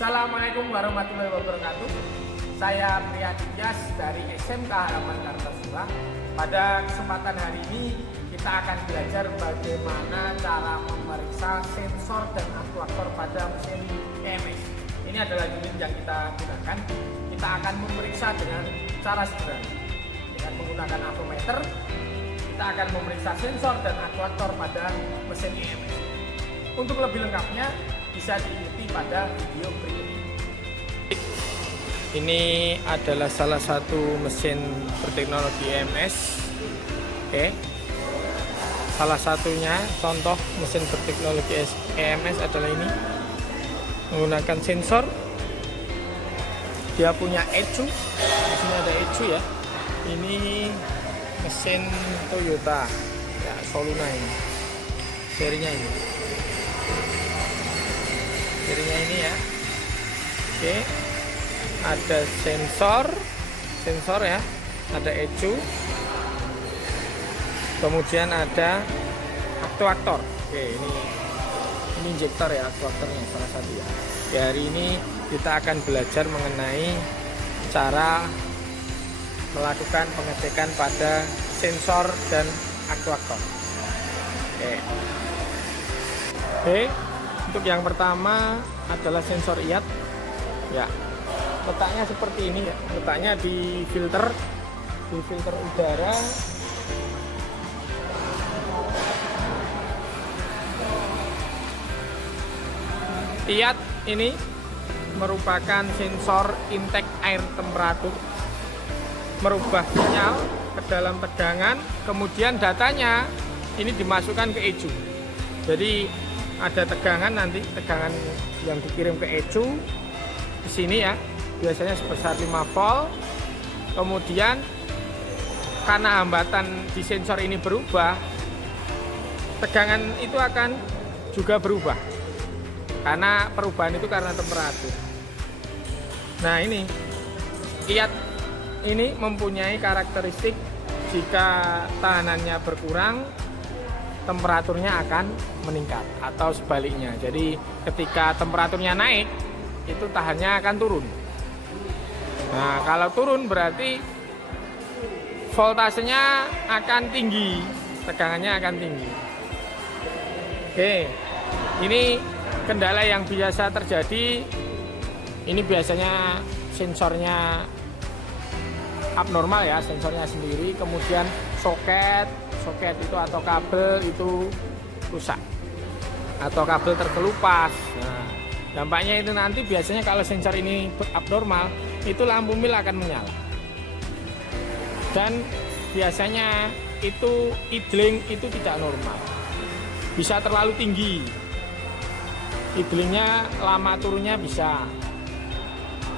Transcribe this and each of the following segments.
Assalamualaikum warahmatullahi wabarakatuh. Saya Priyadi Tias dari SMK Harapan Kartasura. Pada kesempatan hari ini kita akan belajar bagaimana cara memeriksa sensor dan aktuator pada mesin EMS. Ini adalah unit yang kita gunakan. Kita akan memeriksa dengan cara sederhana. Dengan menggunakan avometer, kita akan memeriksa sensor dan aktuator pada mesin EMS. Untuk lebih lengkapnya bisa diikuti pada video berikut ini. Ini adalah salah satu mesin berteknologi EMS. Oke. Salah satunya contoh mesin berteknologi EMS adalah ini. Menggunakan sensor. Dia punya ECU. Di sini ada ECU ya. Ini mesin Toyota. Ya, Soluna ini. Serinya ini. Serinya ini ya. Oke. Ada sensor ya, ada ECU, kemudian ada aktuator. Oke, ini injektor ya, aktuatornya salah satu ya. Di hari ini kita akan belajar mengenai cara melakukan pengecekan pada sensor dan aktuator. Oke, untuk yang pertama adalah sensor IAT ya. Letaknya seperti ini ya, letaknya di filter udara. IAT ini merupakan sensor intake air temperatur, merubah sinyal ke dalam tegangan, kemudian datanya ini dimasukkan ke ECU. Jadi ada tegangan, nanti tegangan yang dikirim ke ECU di sini ya, biasanya sebesar 5 volt. Kemudian karena hambatan di sensor ini berubah, tegangan itu akan juga berubah karena perubahan itu karena temperatur. Nah, ini IAT ini mempunyai karakteristik jika tahanannya berkurang, temperaturnya akan meningkat atau sebaliknya. Jadi ketika temperaturnya naik, itu tahannya akan turun. Nah, kalau turun berarti voltasenya akan tinggi, tegangannya akan tinggi. Oke, ini kendala yang biasa terjadi. Ini biasanya sensornya abnormal ya, sensornya sendiri. Kemudian soket itu atau kabel itu rusak atau kabel terkelupas. Nah, dampaknya itu nanti biasanya kalau sensor ini abnormal, itu lampu mil akan menyala. Dan biasanya itu idling itu tidak normal. Bisa terlalu tinggi. Idlingnya lama turunnya bisa.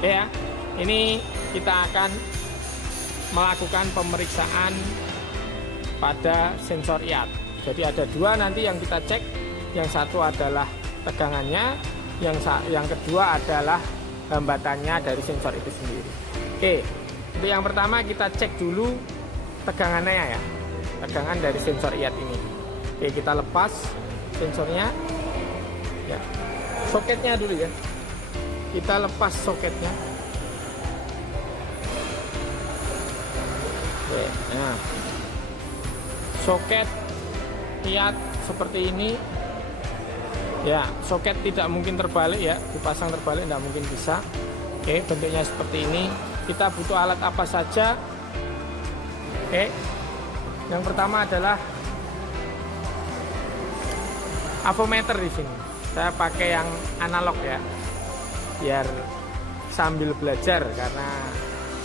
Ya, ini kita akan melakukan pemeriksaan pada sensor IAT. Jadi ada dua nanti yang kita cek. Yang satu adalah tegangannya, yang kedua adalah hambatannya dari sensor itu sendiri. Oke, untuk yang pertama kita cek dulu tegangannya ya, tegangan dari sensor IAT ini. Oke, kita lepas sensornya ya, soketnya dulu ya, kita lepas soketnya. Oke, nah soket IAT seperti ini ya. Soket tidak mungkin terbalik ya, dipasang terbalik tidak mungkin bisa. Oke, bentuknya seperti ini. Kita butuh alat apa saja? Oke, yang pertama adalah avometer. Di sini saya pakai yang analog ya, biar sambil belajar, karena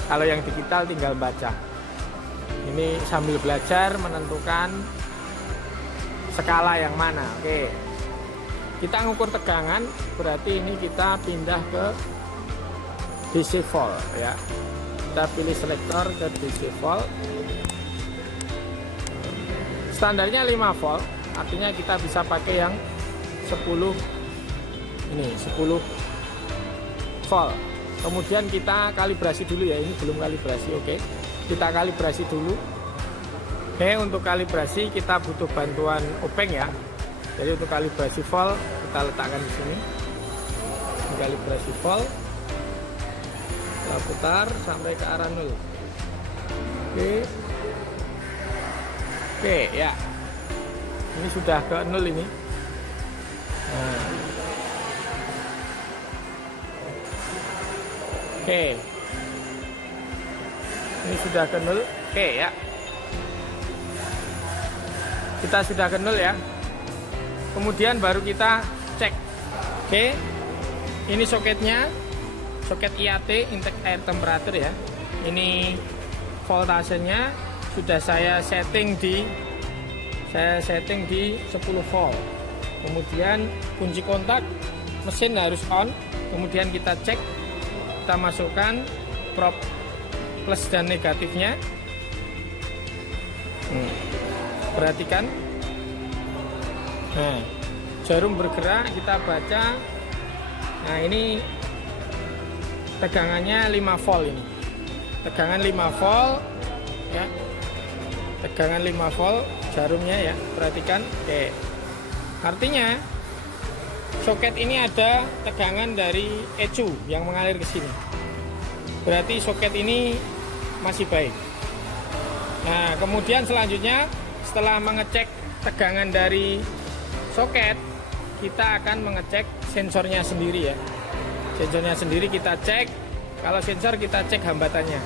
kalau yang digital tinggal baca. Ini sambil belajar menentukan skala yang mana. Oke, kita ngukur tegangan, berarti ini kita pindah ke DC volt ya. Kita pilih selektor ke DC volt. Standarnya 5 volt, artinya kita bisa pakai yang 10 volt. Kemudian kita kalibrasi dulu ya, ini belum kalibrasi. Oke, kita kalibrasi dulu. Oke, untuk kalibrasi kita butuh bantuan openg ya. Jadi untuk kalibrasi volt kita letakkan di sini. kalibrasi volt, kita putar sampai ke arah 0. Oke ya, ini sudah ke 0 ini. Nah. Oke, ini sudah ke 0. Oke ya, kita sudah ke 0 ya. Kemudian baru kita cek. Oke, ini soketnya, soket IAT, intake air temperature ya. Ini voltasenya sudah saya setting di 10 volt. Kemudian kunci kontak mesin harus on. Kemudian kita cek, kita masukkan prob plus dan negatifnya. Perhatikan. Nah, jarum bergerak, kita baca. Nah, ini tegangannya 5 volt ini. Tegangan 5 volt ya. Tegangan 5 volt jarumnya ya. Perhatikan. Oke. Artinya soket ini ada tegangan dari ECU yang mengalir ke sini. Berarti soket ini masih baik. Nah, kemudian selanjutnya setelah mengecek tegangan dari soket, kita akan mengecek sensornya sendiri ya. Sensornya sendiri kita cek. Kalau sensor kita cek hambatannya.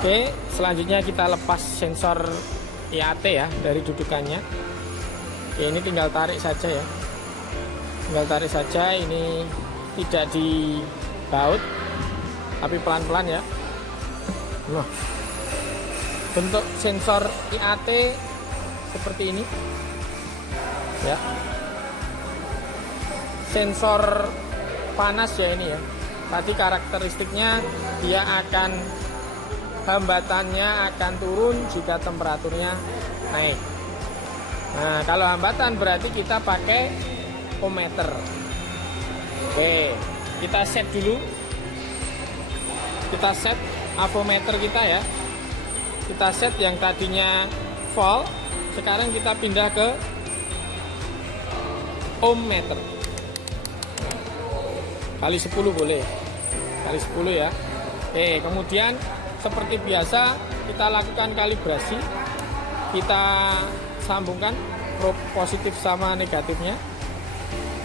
Oke, selanjutnya kita lepas sensor IAT ya dari dudukannya. Oke, ini tinggal tarik saja ya. Tinggal tarik saja, ini tidak dibaut tapi pelan-pelan ya. Nah, bentuk sensor IAT seperti ini ya. Sensor panas ya ini ya. Tadi karakteristiknya dia akan, hambatannya akan turun jika temperaturnya naik. Nah, kalau hambatan berarti kita pakai ohmmeter. Oke, kita set dulu. Kita set avometer kita ya. Kita set yang tadinya volt, sekarang kita pindah ke ohmmeter. Kali 10 boleh. Kali 10 ya. Oke, kemudian seperti biasa kita lakukan kalibrasi. Kita sambungkan prob positif sama negatifnya.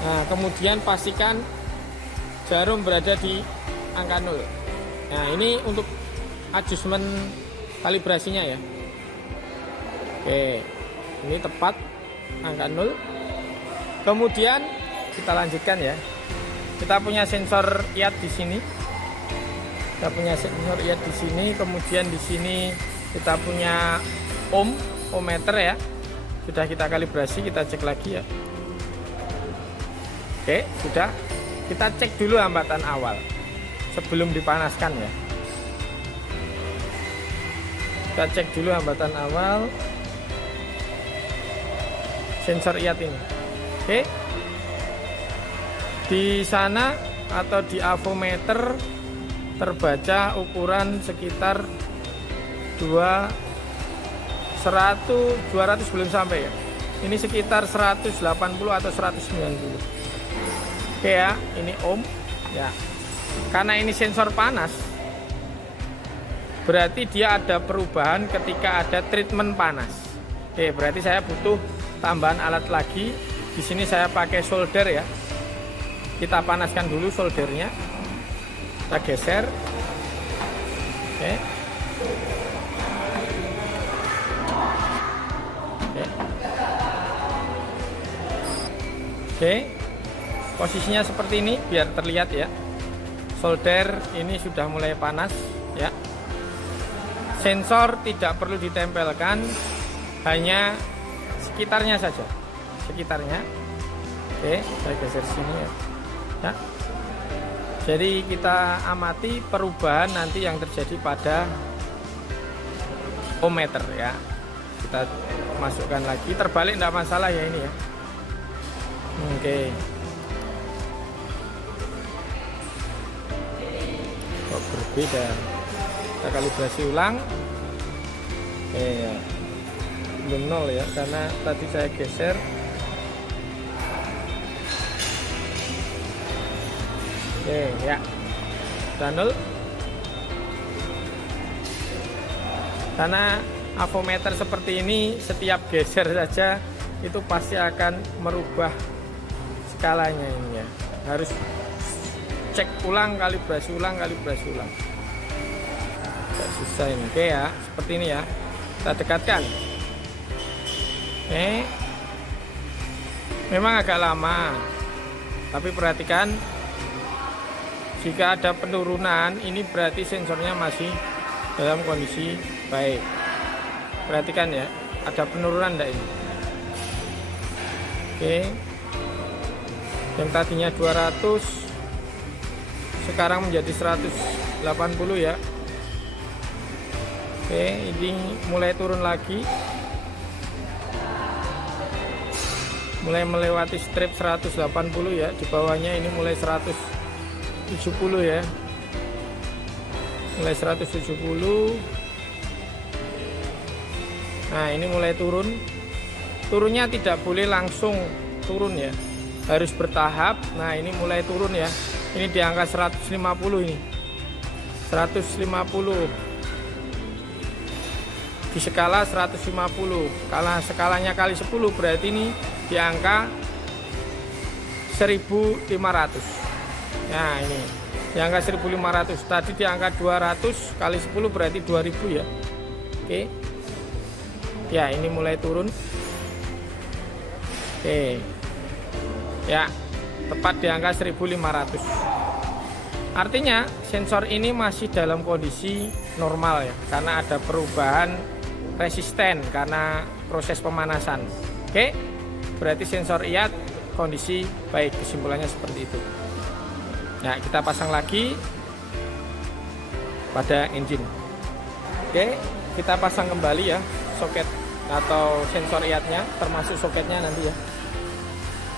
Nah, kemudian pastikan jarum berada di angka 0. Nah, ini untuk adjustment kalibrasinya ya. Oke, ini tepat angka 0. Kemudian kita lanjutkan ya. Kita punya sensor IAT di sini. Kita punya sensor IAT di sini. Kemudian di sini kita punya ohmmeter ya. Sudah kita kalibrasi, kita cek lagi ya. Oke, sudah. Kita cek dulu hambatan awal sebelum dipanaskan ya. Kita cek dulu hambatan awal sensor IAT ini. Oke. Di sana atau di avometer terbaca ukuran sekitar 200 belum sampai ya. Ini sekitar 180 atau 190. Oke ya, ini ohm ya. Karena ini sensor panas, berarti dia ada perubahan ketika ada treatment panas. Oke, berarti saya butuh tambahan alat lagi. Di sini saya pakai solder ya. Kita panaskan dulu soldernya. Kita geser. Oke. Oke. Posisinya seperti ini biar terlihat ya. Solder ini sudah mulai panas ya. Sensor tidak perlu ditempelkan, hanya sekitarnya saja. Sekitarnya. Oke, saya geser sini ya. Ya. Jadi kita amati perubahan nanti yang terjadi pada ohmmeter ya. Kita masukkan lagi, terbalik tidak masalah ya ini ya. Oke. Kok berbeda? Kita kalibrasi ulang. Belum 0 ya, karena tadi saya geser. Oke, ya. Sudah 0. Karena avometer seperti ini setiap geser saja itu pasti akan merubah skalanya ini ya. Harus cek ulang, kalibrasi ulang. Agak susah ini. Oke ya, seperti ini ya. Kita dekatkan. Oke. Memang agak lama. Tapi perhatikan, jika ada penurunan, ini berarti sensornya masih dalam kondisi baik. Perhatikan ya, ada penurunan enggak ini? Oke. Yang tadinya 200 sekarang menjadi 180 ya. Oke, ini mulai turun lagi. Mulai melewati strip 180 ya. Di bawahnya ini mulai 170 ya. Mulai 170. Nah, ini mulai turun. Turunnya tidak boleh langsung turun ya. Harus bertahap. Nah, ini mulai turun ya. Ini di angka 150 ini. 150. Di skala 150. Kalau skalanya kali 10 berarti ini di angka 1500. Nah, ini di angka 1500. Tadi di angka 200 kali 10 berarti 2000 ya. Oke. Ya, ini mulai turun. Oke. Ya, tepat di angka 1500. Artinya sensor ini masih dalam kondisi normal ya, karena ada perubahan resisten karena proses pemanasan. Oke. Berarti sensor IAT kondisi baik, kesimpulannya seperti itu. Nah, kita pasang lagi pada engine. Oke, kita pasang kembali ya soket atau sensor IAT-nya, termasuk soketnya nanti ya.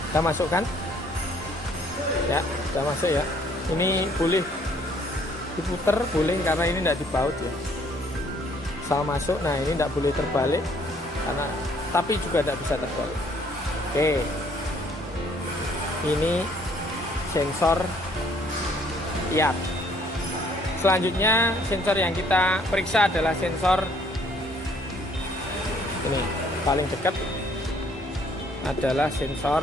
Kita masukkan. Ya, sudah masuk ya. Ini boleh diputer, boleh karena ini tidak dibaut ya. Asal masuk. Nah, ini tidak boleh terbalik karena, tapi juga tidak bisa terbalik. Oke. Ini sensor IAT. Selanjutnya sensor yang kita periksa adalah sensor ini, paling dekat adalah sensor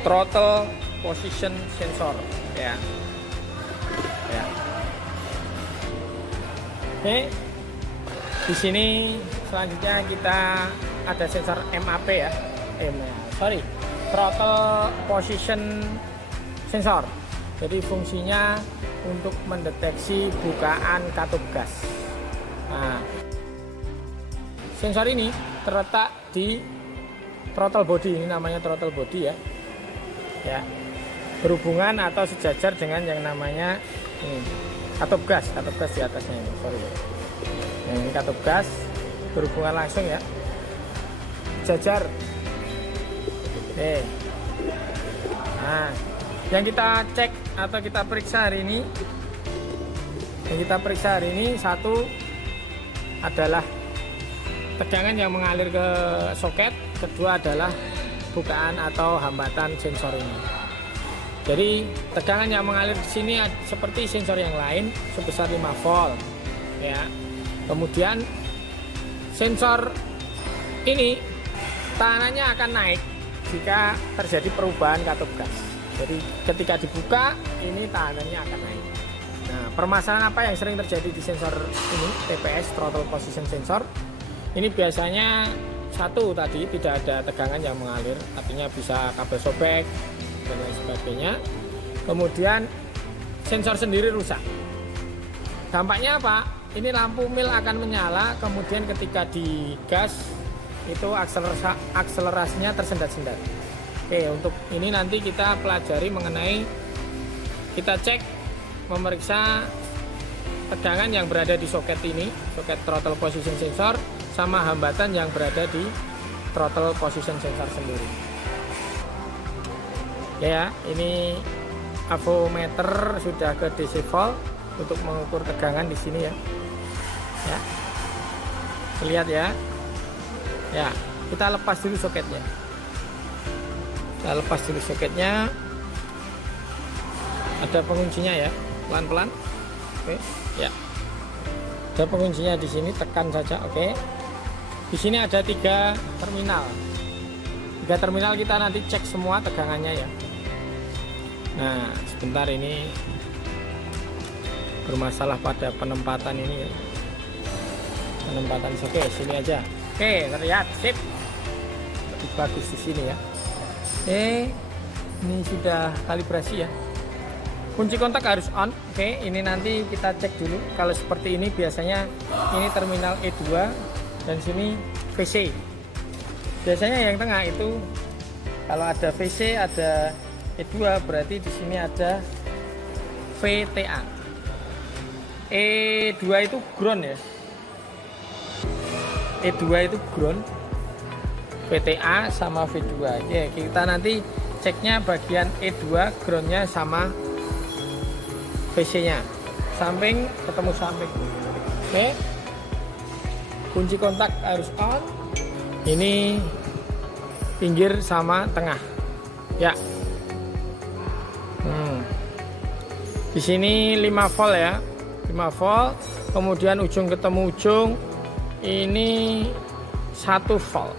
throttle position sensor ya. Ya. Oke. Di sini selanjutnya kita ada sensor MAP ya. Throttle position sensor. Jadi fungsinya untuk mendeteksi bukaan katup gas. Nah, sensor ini terletak di throttle body, ini namanya throttle body ya. Ya. Berhubungan atau sejajar dengan yang namanya ini, katup gas di atasnya ini. Sorry. Nah, ini katup gas berhubungan langsung ya. Jajar. Oke. Nah, yang kita cek atau kita periksa hari ini, satu adalah tegangan yang mengalir ke soket, kedua adalah bukaan atau hambatan sensor ini. Jadi tegangan yang mengalir ke sini seperti sensor yang lain sebesar 5 volt ya. Kemudian sensor ini tekanannya akan naik jika terjadi perubahan katup gas. Jadi ketika dibuka ini tekanannya akan naik. Nah, permasalahan apa yang sering terjadi di sensor ini, TPS throttle position sensor? Ini biasanya satu tadi tidak ada tegangan yang mengalir, artinya bisa kabel sobek dan lain sebagainya. Kemudian sensor sendiri rusak. Dampaknya apa? Ini lampu mil akan menyala, kemudian ketika digas itu akselerasinya tersendat-sendat. Oke, untuk ini nanti kita pelajari mengenai, kita cek, memeriksa tegangan yang berada di soket ini, soket throttle position sensor, sama hambatan yang berada di throttle position sensor sendiri. Ya, ini avometer sudah ke DC volt untuk mengukur tegangan di sini ya. Ya, lihat ya. Ya, kita lepas dulu soketnya. Kita lepas dulu soketnya. ada penguncinya ya, pelan-pelan. Oke, ya. Ada penguncinya di sini, tekan saja. Oke. Di sini ada 3 terminal. 3 terminal kita nanti cek semua tegangannya ya. Nah, sebentar ini bermasalah pada penempatan ini ya. Penempatan, oke, sini aja. Oke, terlihat sip. Lebih bagus di sini ya. Oke, ini sudah kalibrasi ya. Kunci kontak harus on. Oke, ini nanti kita cek dulu. Kalau seperti ini biasanya ini terminal E2 dan sini VC. Biasanya yang tengah itu kalau ada VC ada E2 berarti di sini ada VTA. E2 itu ground ya. E2 itu ground. VTA sama V2. Oke, kita nanti ceknya bagian E2 groundnya sama VC-nya, samping ketemu samping. Oke, kunci kontak harus on. Ini pinggir sama tengah ya. Di sini 5 volt ya, 5 volt. Kemudian ujung ketemu ujung ini 1 volt.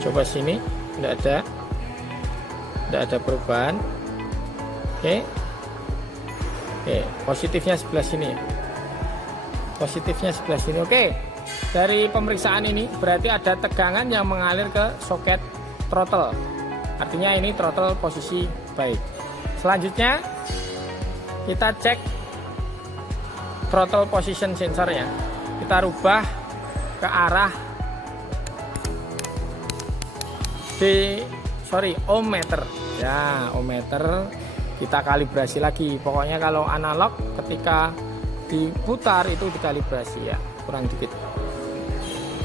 Coba sini, tidak ada perubahan. Oke. Oke, positifnya sebelah sini. Positifnya sebelah sini. Oke. Dari pemeriksaan ini berarti ada tegangan yang mengalir ke soket throttle. Artinya ini throttle posisi baik. Selanjutnya kita cek throttle position sensornya. Kita rubah ke arah ohmmeter. Ya, ohmmeter. Kita kalibrasi lagi. Pokoknya kalau analog ketika diputar itu dikalibrasi ya, kurang dikit.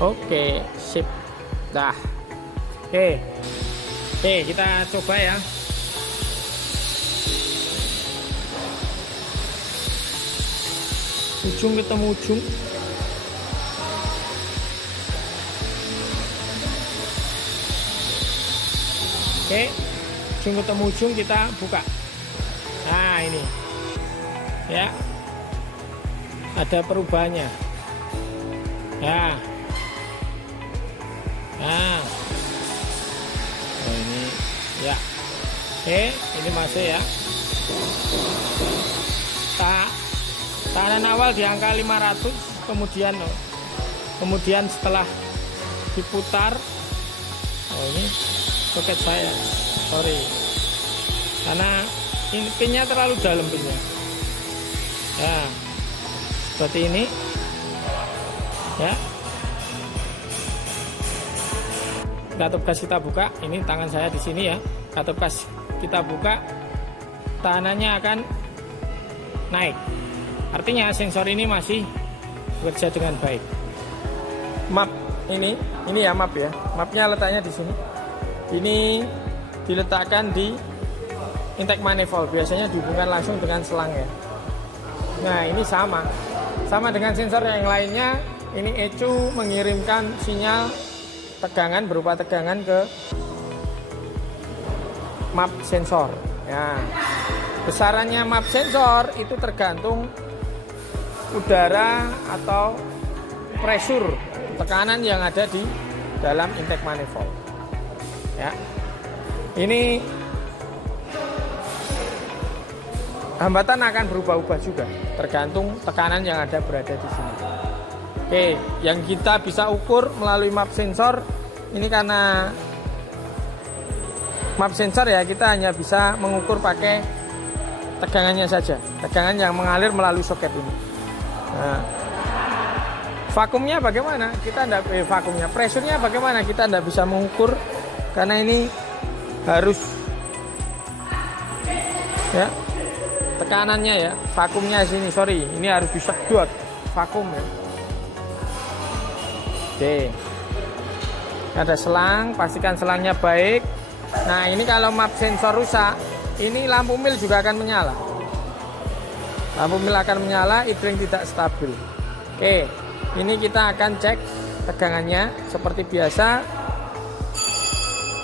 Oke, sip. Dah. Oke, kita coba ya. Ujung ketemu ujung. Oke, ujung ketemu ujung kita buka. Nah ini ya, ada perubahannya ya. Nah ini ya. Oke, ini masuk ya. Tahanan awal di angka 500, kemudian setelah diputar, ini soket saya, sorry, karena ini pinnya terlalu dalam pinnya. Ya, seperti ini. Ya. Katup gas kita buka. Ini tangan saya di sini ya. Katup gas kita buka, tahanannya akan naik. Artinya sensor ini masih bekerja dengan baik. Map ini ya map ya. Mapnya letaknya di sini. Ini diletakkan di intake manifold, biasanya dihubungkan langsung dengan selang ya. Nah ini sama dengan sensor yang lainnya. Ini ECU mengirimkan sinyal tegangan berupa tegangan ke map sensor ya. Besarannya map sensor itu tergantung udara atau pressure, tekanan yang ada di dalam intake manifold ya. Ini hambatan akan berubah-ubah juga tergantung tekanan yang ada berada di sini. Oke, yang kita bisa ukur melalui map sensor ini, karena map sensor ya, kita hanya bisa mengukur pakai tegangannya saja, tegangan yang mengalir melalui soket ini. Nah, vakumnya bagaimana? Kita tidak vakumnya, pressure-nya bagaimana? Kita tidak bisa mengukur karena ini harus ya. Tekanannya ya, vakumnya sini, sorry, ini harus disedot vakum ya. Oke, ada selang, pastikan selangnya baik. Nah ini kalau map sensor rusak, ini lampu mil juga akan menyala. Lampu mil akan menyala, idling tidak stabil. Oke, ini kita akan cek tegangannya seperti biasa.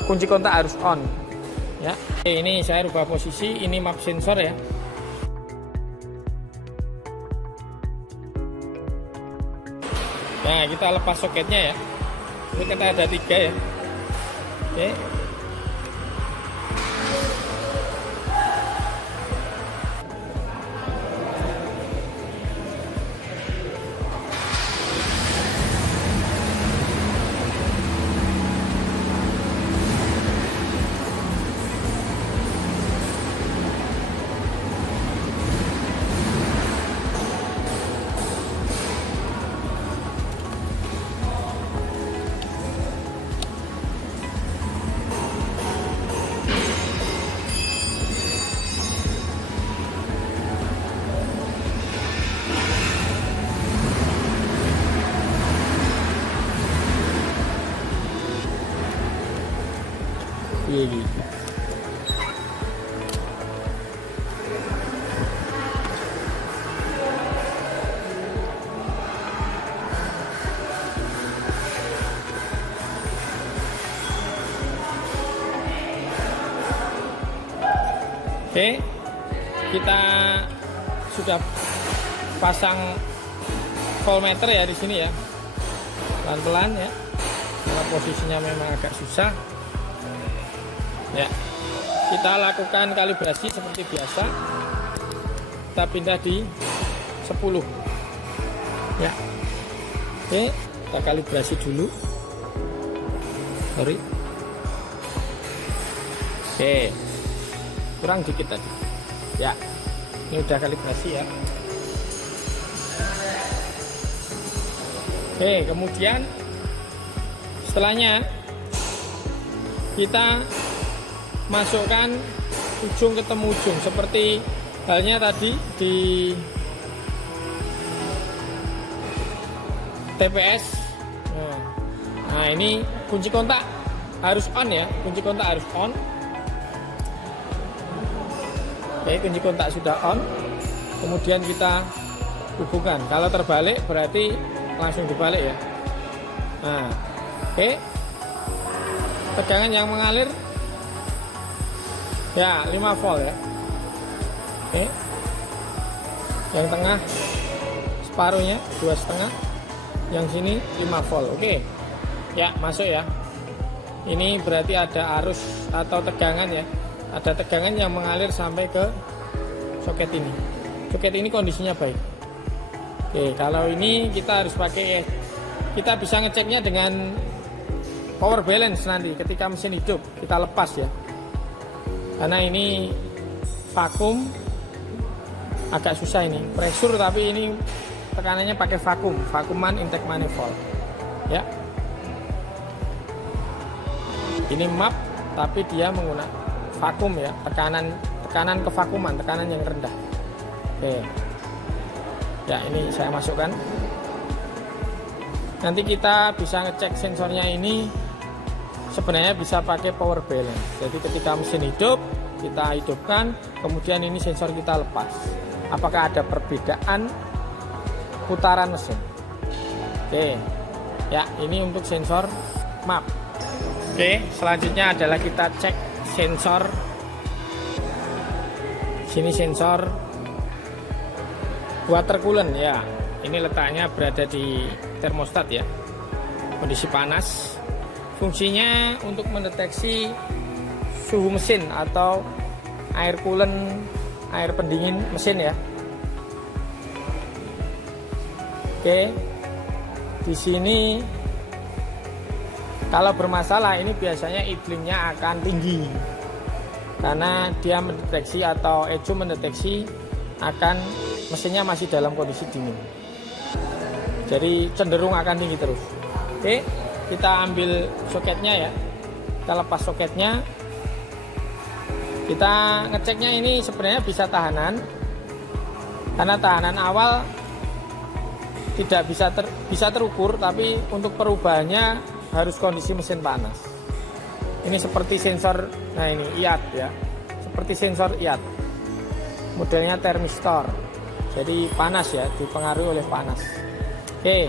Kunci kontak harus on. Ya, ini saya rubah posisi, ini map sensor ya. Nah, kita lepas soketnya ya. Ini kita ada 3 ya. Oke. Iya. Oke, kita sudah pasang voltmeter ya di sini ya, pelan-pelan ya, karena posisinya memang agak susah. Ya, kita lakukan kalibrasi seperti biasa. Kita pindah di 10. Ya, oke, kita kalibrasi dulu. Sorry. Oke, kurang dikit tadi. Ya, ini udah kalibrasi ya. Oke, kemudian setelahnya kita masukkan ujung ketemu ujung seperti halnya tadi di TPS. Nah, ini kunci kontak harus on ya, kunci kontak harus on. Oke, kunci kontak sudah on, kemudian kita hubungkan. Kalau terbalik berarti langsung dibalik ya. Nah, oke, tegangan yang mengalir ya 5 volt ya. Oke, yang tengah separuhnya 2,5, yang sini 5 volt. Oke ya, masuk ya. Ini berarti ada arus atau tegangan ya, ada tegangan yang mengalir sampai ke soket ini. Soket ini kondisinya baik. Oke, kalau ini kita harus pakai, kita bisa ngeceknya dengan power balance nanti ketika mesin hidup kita lepas ya. Karena ini vakum agak susah ini, pressure tapi ini tekanannya pakai vakuman intake manifold ya. Ini map tapi dia menggunakan vakum ya, tekanan kevakuman, tekanan yang rendah. Oke ya, ini saya masukkan. Nanti kita bisa ngecek sensornya ini sebenarnya bisa pakai power balance. Jadi ketika mesin hidup kita hidupkan, kemudian ini sensor kita lepas, apakah ada perbedaan putaran mesin. Oke ya, ini untuk sensor map. Oke, selanjutnya adalah kita cek sensor. Sini sensor water coolant ya, ini letaknya berada di termostat ya, kondisi panas. Fungsinya untuk mendeteksi suhu mesin atau air coolant, air pendingin mesin ya. Oke, di sini kalau bermasalah ini biasanya idlingnya akan tinggi karena dia mendeteksi atau ECU mendeteksi akan mesinnya masih dalam kondisi dingin, jadi cenderung akan tinggi terus. Oke, kita ambil soketnya ya, kita lepas soketnya, kita ngeceknya. Ini sebenarnya bisa tahanan, karena tahanan awal tidak bisa terukur, tapi untuk perubahannya harus kondisi mesin panas. Ini seperti sensor, nah ini IAT ya, seperti sensor IAT, modelnya termistor, jadi panas ya, dipengaruhi oleh panas. Oke,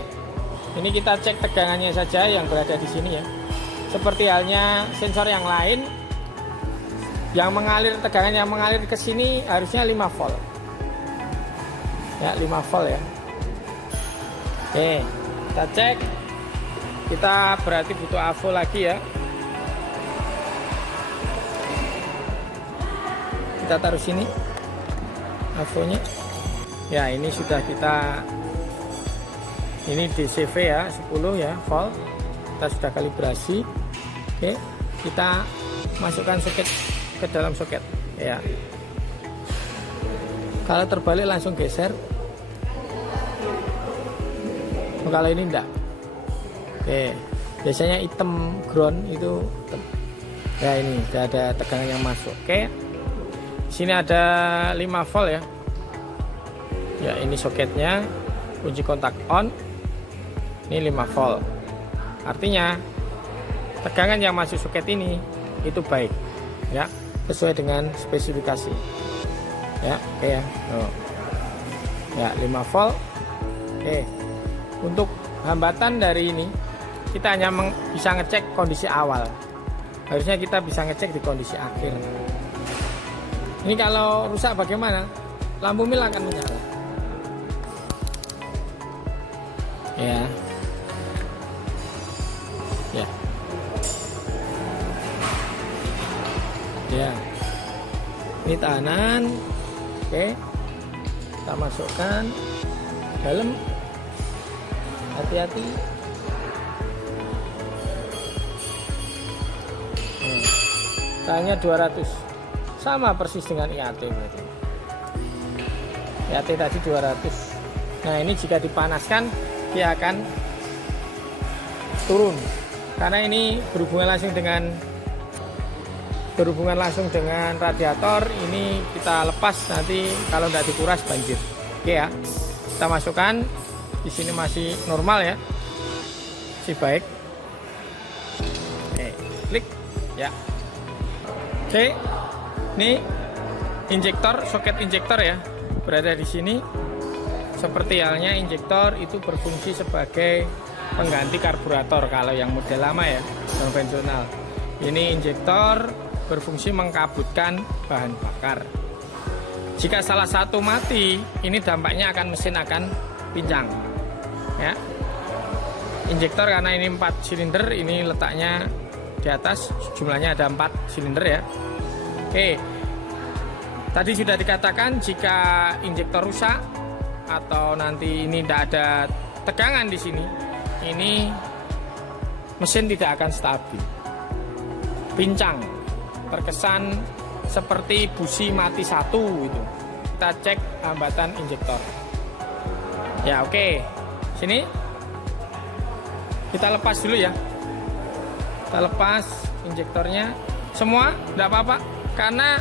ini kita cek tegangannya saja yang berada di sini ya. Seperti halnya sensor yang lain, yang mengalir, tegangan yang mengalir ke sini harusnya 5 volt. Ya, 5 volt ya. Oke, kita cek. Kita berarti butuh AVO lagi ya. Kita taruh sini AVO-nya. Ya, ini sudah kita, ini DCV ya, 10 ya volt. Kita sudah kalibrasi. Oke, kita masukkan soket ke dalam soket ya. Kalau terbalik langsung geser. Kalau ini enggak. Oke, biasanya hitam ground itu ya, ini sudah ada tegangan yang masuk. Oke, sini ada 5 volt ya. Ya, ini soketnya, kunci kontak on. Ini 5 volt. Artinya tegangan yang masuk soket ini itu baik ya, sesuai dengan spesifikasi ya. Oke ya. Ya, 5 volt. Oke, untuk hambatan dari ini kita hanya bisa ngecek kondisi awal. Harusnya kita bisa ngecek di kondisi akhir. Ini kalau rusak bagaimana? Lampu mil akan menyala ya. Ya, ya, ini tahanan. Oke, kita masukkan dalam. Hati-hati. Tahannya 200, sama persis dengan IAT berarti. IAT tadi 200. Nah, ini jika dipanaskan dia akan turun, karena ini berhubungan langsung dengan radiator. Ini kita lepas, nanti kalau tidak dikuras banjir. Oke ya, kita masukkan di sini masih normal ya, masih baik. Oke, klik ya. Oke, ini injektor, soket injektor ya, berada di sini. Seperti halnya injektor itu berfungsi sebagai pengganti karburator kalau yang model lama ya, konvensional. Ini injektor berfungsi mengkabutkan bahan bakar. Jika salah satu mati, ini dampaknya mesin akan pincang ya. Injektor karena ini 4 silinder, ini letaknya di atas, jumlahnya ada 4 silinder ya. Oke, tadi sudah dikatakan jika injektor rusak atau nanti ini tidak ada tegangan di sini, ini mesin tidak akan stabil, pincang, terkesan seperti busi mati satu itu. Kita cek hambatan injektor ya. Oke, sini kita lepas dulu ya. Kita lepas injektornya semua, tidak apa-apa, karena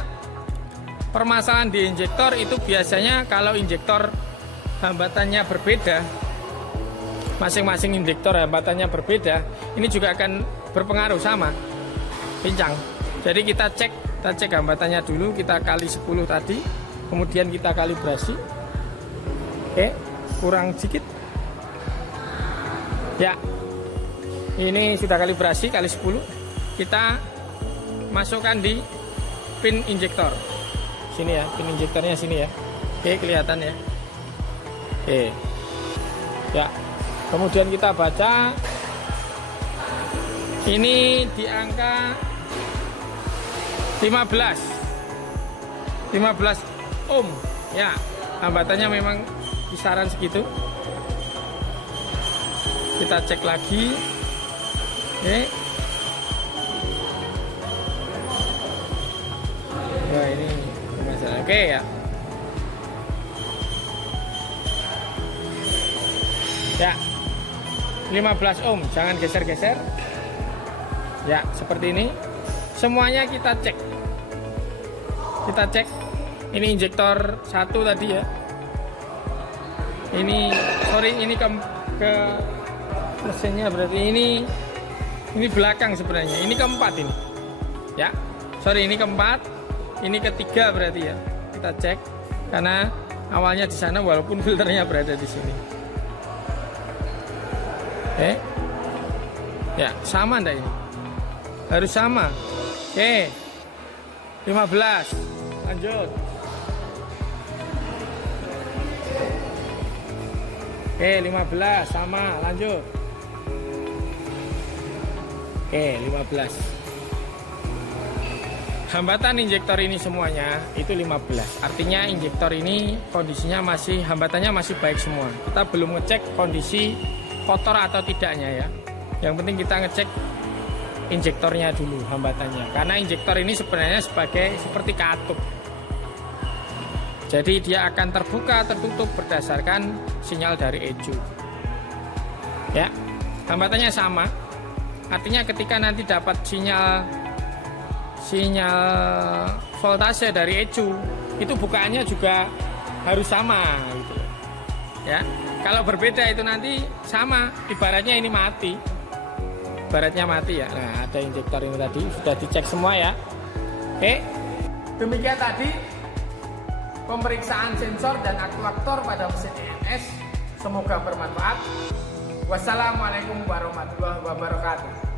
permasalahan di injektor itu biasanya kalau injektor hambatannya berbeda, masing-masing injektor hambatannya berbeda, ini juga akan berpengaruh sama pincang. Jadi kita cek hambatannya dulu, kita kali 10 tadi, kemudian kita kalibrasi. Oke, kurang sedikit ya. Ini sudah kalibrasi kali 10. Kita masukkan di pin injektor sini ya, pin injektornya sini ya. Oke, kelihatan ya. Oke ya, kemudian kita baca ini di angka 15 ohm ya, hambatannya memang kisaran segitu. Kita cek lagi. Oke, nah ini masalah. Oke ya. Ya, 15 ohm, jangan geser-geser. Ya, seperti ini. Semuanya kita cek. Kita cek. Ini injektor 1 tadi ya. Ini, sorry, ini ke mesinnya berarti ini belakang sebenarnya. Ini keempat ini. Ya, sorry, ini keempat. Ini ketiga berarti ya. Kita cek karena awalnya di sana walaupun filternya berada di sini. Oke, ya sama enggak ini? Harus sama. Oke, 15. Lanjut. Oke, 15 sama, lanjut. Oke, 15. Hambatan injektor ini semuanya itu 15. Artinya injektor ini kondisinya masih, hambatannya masih baik semua. Kita belum ngecek kondisi kotor atau tidaknya ya. Yang penting kita ngecek injektornya dulu, hambatannya. Karena injektor ini sebenarnya seperti katup. Jadi dia akan terbuka, tertutup berdasarkan sinyal dari ECU. Ya, hambatannya sama. Artinya ketika nanti dapat sinyal voltase dari ECU, itu bukaannya juga harus sama gitu. Ya. Kalau berbeda itu nanti sama, ibaratnya ini mati. Ibaratnya mati ya. Nah, ada injektor ini tadi sudah dicek semua ya. Oke. Demikian tadi pemeriksaan sensor dan aktuator pada mesin EMS. Semoga bermanfaat. Wassalamualaikum warahmatullahi wabarakatuh.